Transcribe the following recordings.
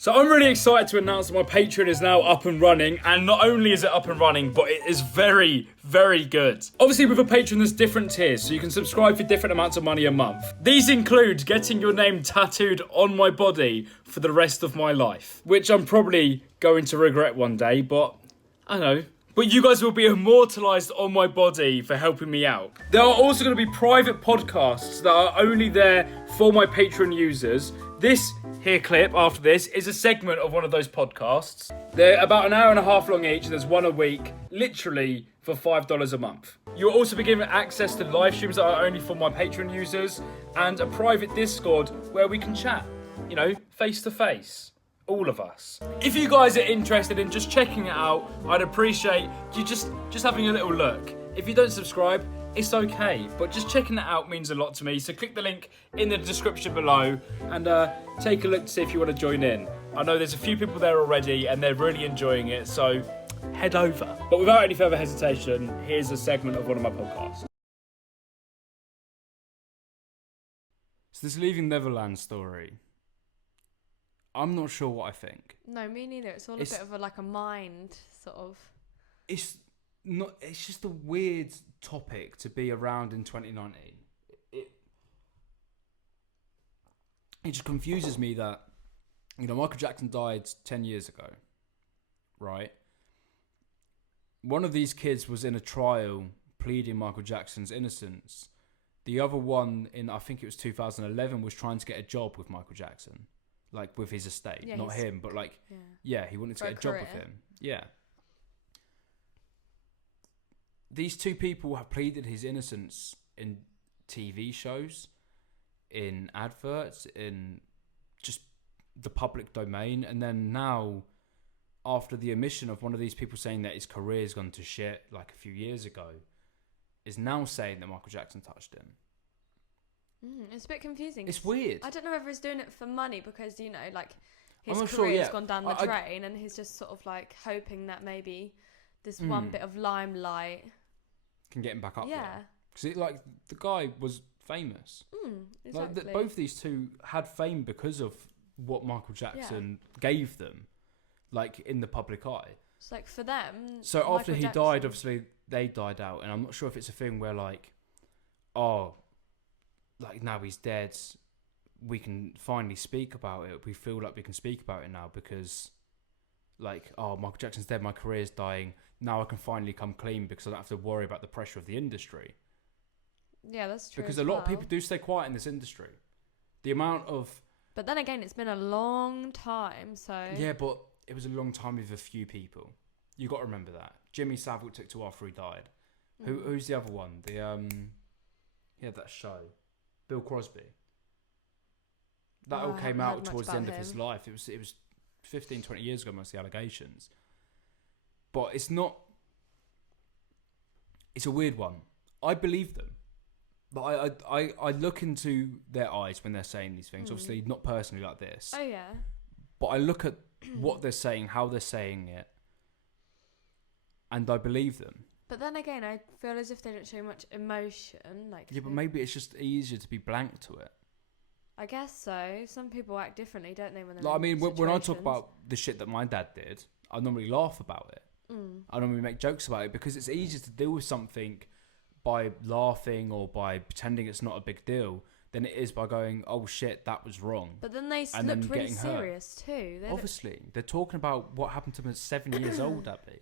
So I'm really excited to announce that my Patreon is now up and running, and not only is it up and running, but it is very, very good. Obviously with a Patreon there's different tiers, so you can subscribe for different amounts of money a month. These include getting your name tattooed on my body for the rest of my life, which I'm probably going to regret one day, but I don't know. But you guys will be immortalised on my body for helping me out. There are also going to be private podcasts that are only there for my Patreon users. This here clip after this is a segment of one of those podcasts. They're about an hour and a half long each, and there's one a week, literally for $5 a month. You'll also be given access to live streams that are only for my Patreon users, and a private Discord where we can chat, face to face. All of us. If you guys are interested in just checking it out, I'd appreciate you just having a little look. If you don't subscribe, it's okay, but just checking it out means a lot to me. So click the link in the description below and take a look to see if you want to join in. I know there's a few people there already and they're really enjoying it, so head over. But without any further hesitation, here's a segment of one of my podcasts. So this Leaving Neverland story, I'm not sure what I think. No, me neither. It's all a bit of a mind sort of. It's just a weird topic to be around in 2019. It just confuses me that, Michael Jackson died 10 years ago, right? One of these kids was in a trial pleading Michael Jackson's innocence. The other one I think it was 2011, was trying to get a job with Michael Jackson. Like, with his estate. Yeah, not him, but he wanted to get a job with him. Yeah. These two people have pleaded his innocence in TV shows, in adverts, in just the public domain. And then now, after the omission of one of these people saying that his career's gone to shit, like a few years ago, is now saying that Michael Jackson touched him. It's a bit confusing. It's weird. I don't know whether he's doing it for money because, his I'm career's gone down the drain and he's just sort of hoping that maybe this one bit of limelight can get him back up. Yeah. Because the guy was famous. Exactly. Both these two had fame because of what Michael Jackson gave them, in the public eye. It's for them. So Michael after he Jackson died, obviously they died out, and I'm not sure if it's a thing where now he's dead, we can finally speak about it. We feel like we can speak about it now because, Michael Jackson's dead, my career's dying. Now I can finally come clean because I don't have to worry about the pressure of the industry. Yeah, that's true. Because a lot of people do stay quiet in this industry. The amount of... But then again, it's been a long time, so... Yeah, but it was a long time with a few people. You got to remember that. Jimmy Savile took to after he died. Who's the other one? He had that show. Bill Crosby. That all came out towards the end of his life. It was 15, 20 years ago, most of the allegations. But it's not... It's a weird one. I believe them. But I look into their eyes when they're saying these things. Obviously, not personally like this. Oh, yeah. But I look at what they're saying, how they're saying it, and I believe them. But then again, I feel as if they don't show much emotion. Yeah, but maybe it's just easier to be blank to it. I guess so. Some people act differently, don't they? When they're when I talk about the shit that my dad did, I normally laugh about it. I normally make jokes about it because it's easier to deal with something by laughing or by pretending it's not a big deal than it is by going, oh shit, that was wrong. But then they looked really serious too. Obviously, they're talking about what happened to them at 7 years old, Abby.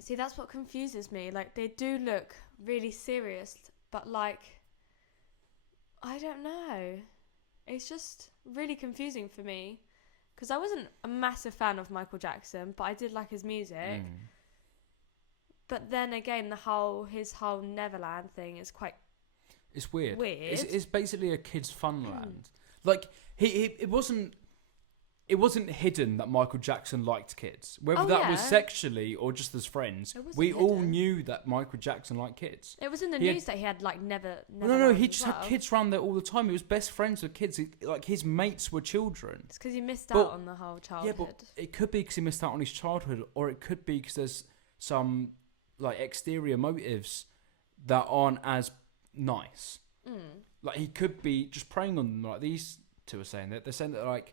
See, that's what confuses me. They do look really serious, but I don't know. It's just really confusing for me because I wasn't a massive fan of Michael Jackson, but I did like his music. But then again, his whole Neverland thing is quite... It's weird. It's basically a kid's funland. It wasn't hidden that Michael Jackson liked kids. Whether was sexually or just as friends, we all knew that Michael Jackson liked kids. It was in the news that he had never. No, he just had kids around there all the time. He was best friends with kids. His mates were children. It's because he missed out on the whole childhood. Yeah, but it could be because he missed out on his childhood, or it could be because there's some exterior motives that aren't as nice. He could be just preying on them. These two are saying that they're saying that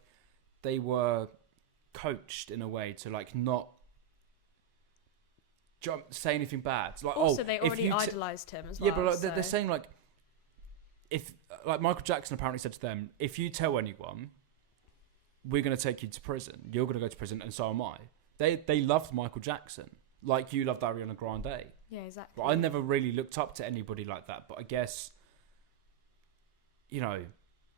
they were coached in a way to like not say anything bad. It's like, also, they already idolized him as well. Yeah, but like, they're saying like, if like Michael Jackson apparently said to them, if you tell anyone, we're going to take you to prison. You're going to go to prison, and so am I. They loved Michael Jackson, like you loved Ariana Grande. Yeah, exactly. But I never really looked up to anybody like that. But I guess, you know,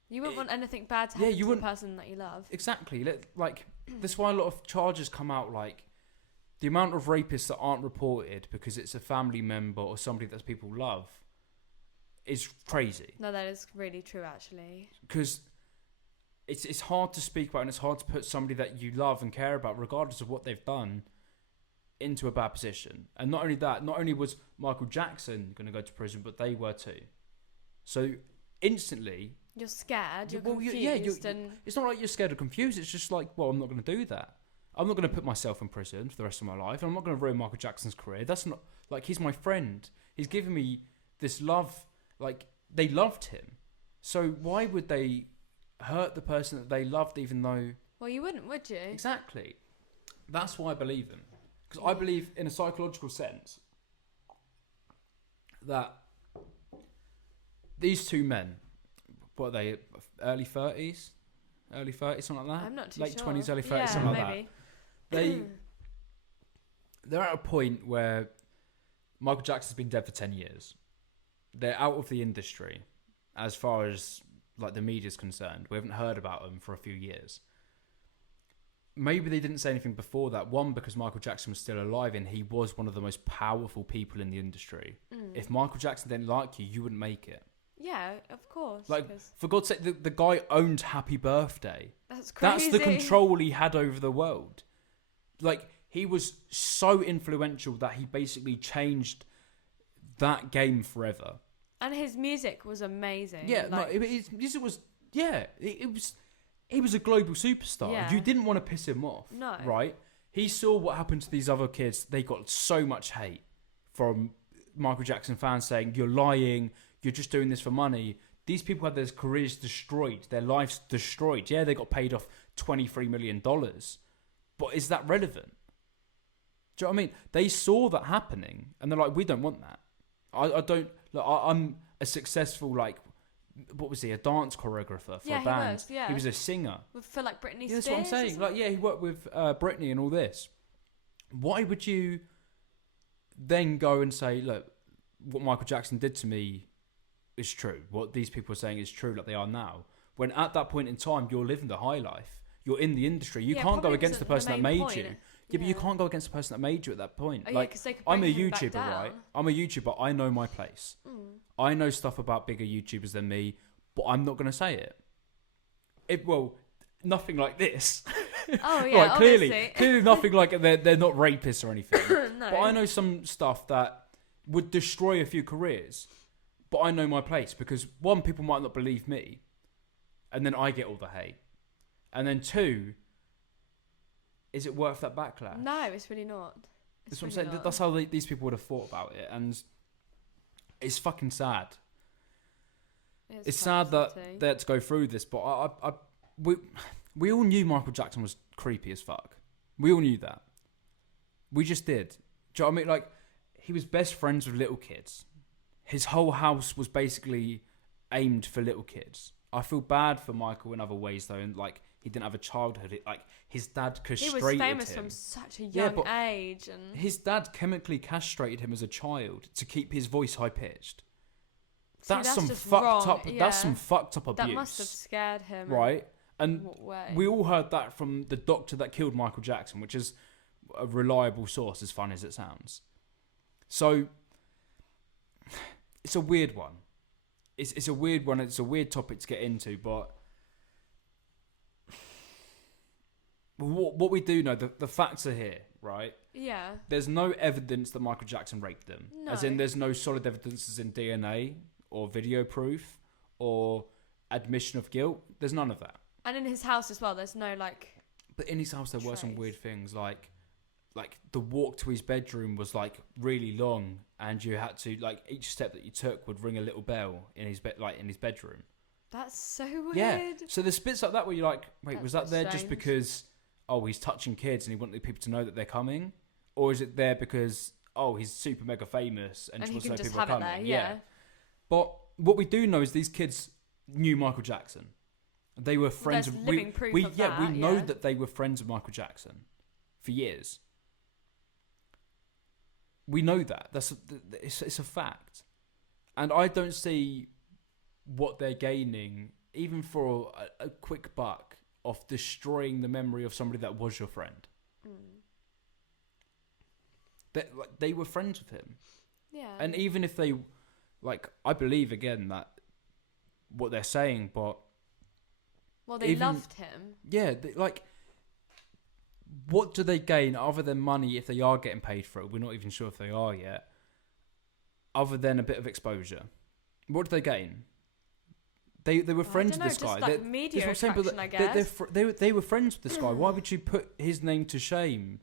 you wouldn't want anything bad to happen to the person that you love. Exactly. Like that's why a lot of charges come out. Like the amount of rapists that aren't reported because it's a family member or somebody that people love is crazy. No, that is really true, actually. Because it's hard to speak about, and it's hard to put somebody that you love and care about, regardless of what they've done, into a bad position. And not only that, not only was Michael Jackson going to go to prison, but they were too. So instantly, you're scared. You're confused. And it's not like you're scared or confused. It's just like, well, I'm not going to do that. I'm not going to put myself in prison for the rest of my life. I'm not going to ruin Michael Jackson's career. That's not like, he's my friend. He's given me this love. Like, they loved him. So why would they hurt the person that they loved, even though... Well, you wouldn't, would you? Exactly. That's why I believe him. Because I believe, in a psychological sense, that these two men, what are they, early 30s? Early 30s, something like that? I'm not too Late sure. 20s, early 30s, something like maybe. that. They're at a point where Michael Jackson's been dead for 10 years. They're out of the industry as far as like the media's concerned. We haven't heard about them for a few years. Maybe they didn't say anything before that. One, because Michael Jackson was still alive and he was one of the most powerful people in the industry. If Michael Jackson didn't like you, you wouldn't make it. Yeah, of course. Like, for God's sake, the guy owned Happy Birthday. That's crazy. That's the control he had over the world. Like, he was so influential that he basically changed that game forever. And his music was amazing. Yeah, like, his music was... Yeah, it was... He was a global superstar. Yeah. You didn't want to piss him off. No. Right? He saw what happened to these other kids. They got so much hate from Michael Jackson fans saying, you're lying, you're just doing this for money. These people had their careers destroyed, their lives destroyed. Yeah, they got paid off $23 million. But is that relevant? Do you know what I mean? They saw that happening and they're like, we don't want that. I don't... Look, I'm a successful, like... What was he? A dance choreographer for a band. He was a singer. For like Britney Spears. That's what I'm saying. Like, yeah, he worked with Britney and all this. Why would you then go and say, look, what Michael Jackson did to me is true. What these people are saying is true, like they are now. When at that point in time, you're living the high life. You're in the industry. You can't go against the person that made you. Yeah, but you can't go against the person that made you at that point. Oh, like, they could I'm a bring him YouTuber, back down. right? I'm a YouTuber. I know my place. I know stuff about bigger YouTubers than me, but I'm not going to say it. Well, nothing like this. Oh, yeah, like, obviously. clearly nothing like they're not rapists or anything. No. But I know some stuff that would destroy a few careers, but I know my place because, one, people might not believe me, and then I get all the hate. And then two... Is it worth that backlash? No, it's really not. That's what I'm saying. That's how these people would have thought about it, and it's fucking sad. It's sad that they had to go through this, but we all knew Michael Jackson was creepy as fuck. We all knew that. We just did. Do you know what I mean? Like, he was best friends with little kids. His whole house was basically aimed for little kids. I feel bad for Michael in other ways, though, and like, he didn't have a childhood. Like, his dad castrated him. He was famous from such a young age. And his dad chemically castrated him as a child to keep his voice high-pitched. That's some fucked up. Yeah. That's some fucked up abuse. That must have scared him, right? And we all heard that from the doctor that killed Michael Jackson, which is a reliable source, as fun as it sounds. So it's a weird one. It's a weird one. It's a weird topic to get into, but what we do know, the facts are here, right? Yeah. There's no evidence that Michael Jackson raped them. No. As in, there's no solid evidences in DNA or video proof or admission of guilt. There's none of that. And in his house as well, there's no, like... But in his house, there were some weird things, like the walk to his bedroom was, like, really long, and you had to, like, each step that you took would ring a little bell in his in his bedroom. That's so weird. Yeah. So there's bits like that where you're like, wait, was that there just because oh, he's touching kids and he wanted people to know that they're coming, or is it there because he's super mega famous and just wants to know people are coming? There, yeah. But what we do know is these kids knew Michael Jackson. They were friends. There's living proof of that. We know that they were friends with Michael Jackson for years. We know that. It's a fact, and I don't see what they're gaining, even for a quick buck, of destroying the memory of somebody that was your friend. They were friends with him. Yeah. And even if they, I believe again that what they're saying, but well, they loved him. Yeah, what do they gain other than money if they are getting paid for it? We're not even sure if they are yet. Other than a bit of exposure, what do they gain? They were friends with this guy. Just media attraction, I guess. They were friends with this guy. Why would you put his name to shame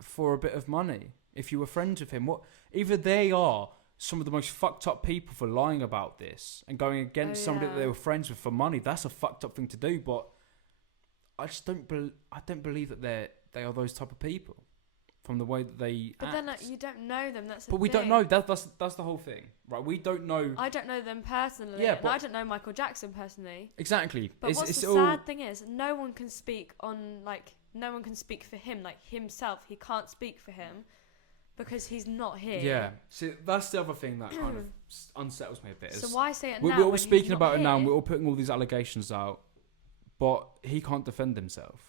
for a bit of money if you were friends with him? Either they are some of the most fucked up people for lying about this and going against somebody that they were friends with for money. That's a fucked up thing to do. But I just don't believe that they are those type of people from the way that they But act. then you don't know them. That's the But we thing. don't know. That's the whole thing, right? We don't know. I don't know them personally. Yeah, and I don't know Michael Jackson personally. Exactly. But what's the sad thing is, no one can speak for him, himself. He can't speak for him because he's not here. Yeah. See, that's the other thing that kind of unsettles me a bit. So why say it we're now? We're all when speaking he's not about it now, and here? we're all putting all these allegations out, but he can't defend himself.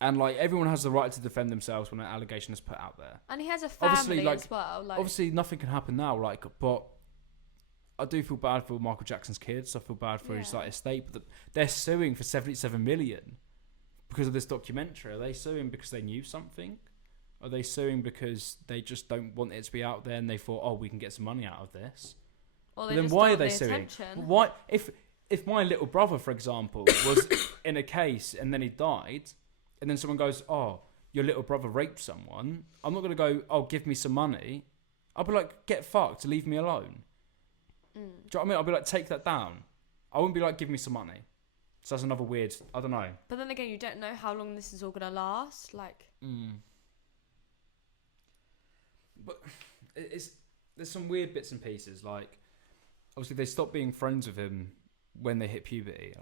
And everyone has the right to defend themselves when an allegation is put out there. And he has a family obviously, as well. Obviously, nothing can happen now. But I do feel bad for Michael Jackson's kids. I feel bad for his estate. But they're suing for 77 million because of this documentary. Are they suing because they knew something? Are they suing because they just don't want it to be out there and they thought, we can get some money out of this? Well, then why are they suing? Why, if my little brother, for example, was in a case and then he died, and then someone goes, your little brother raped someone, I'm not going to go, give me some money. I'll be like, get fucked, leave me alone. Do you know what I mean? I'll be like, take that down. I wouldn't be like, give me some money. So that's another weird, I don't know. But then again, you don't know how long this is all going to last. But there's some weird bits and pieces. Obviously, they stopped being friends with him when they hit puberty.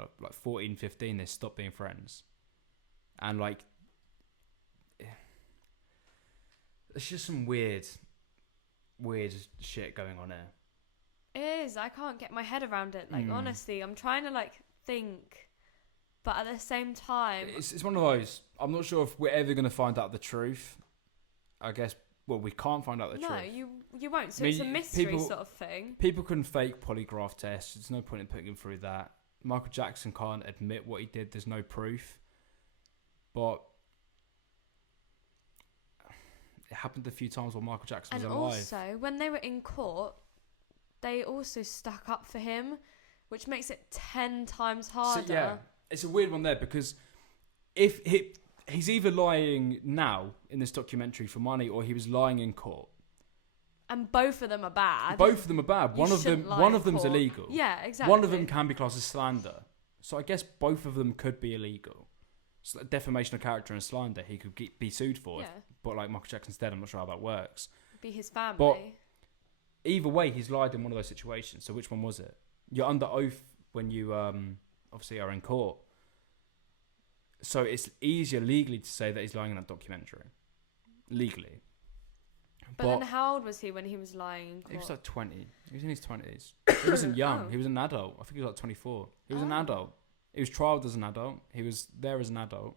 14, 15, they stopped being friends. And it's just some weird shit going on here. It is. I can't get my head around it. Honestly, I'm trying to think, but at the same time, it's one of those. I'm not sure if we're ever going to find out the truth. I guess. Well, we can't find out the truth. No, you won't. So it's a mystery sort of thing. People can fake polygraph tests. There's no point in putting him through that. Michael Jackson can't admit what he did. There's no proof. But it happened a few times while Michael Jackson was alive. And also, when they were in court, they also stuck up for him, which makes it 10 times harder. So, it's a weird one there because if he's either lying now in this documentary for money or he was lying in court. And both of them are bad. One of them's illegal. Yeah, exactly. One of them can be classed as slander. So I guess both of them could be illegal. So defamation of character and slander he could be sued for. Yeah. But Michael Jackson's dead, I'm not sure how that works. Be his family. But either way, he's lied in one of those situations. So which one was it? You're under oath when you obviously are in court. So it's easier legally to say that he's lying in that documentary. Legally. But then how old was he when he was lying in court? He was 20. He was in his 20s. He wasn't young. He was an adult. I think he was 24. He was an adult. He was trialed as an adult. He was there as an adult.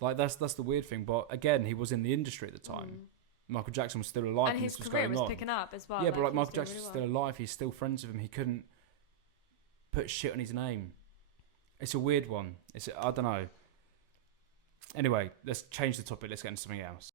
That's the weird thing. But again, he was in the industry at the time. Michael Jackson was still alive and this was going on. And his career was picking up as well. Yeah, but Michael Jackson's still alive. He's still friends with him. He couldn't put shit on his name. It's a weird one. I don't know. Anyway, let's change the topic. Let's get into something else.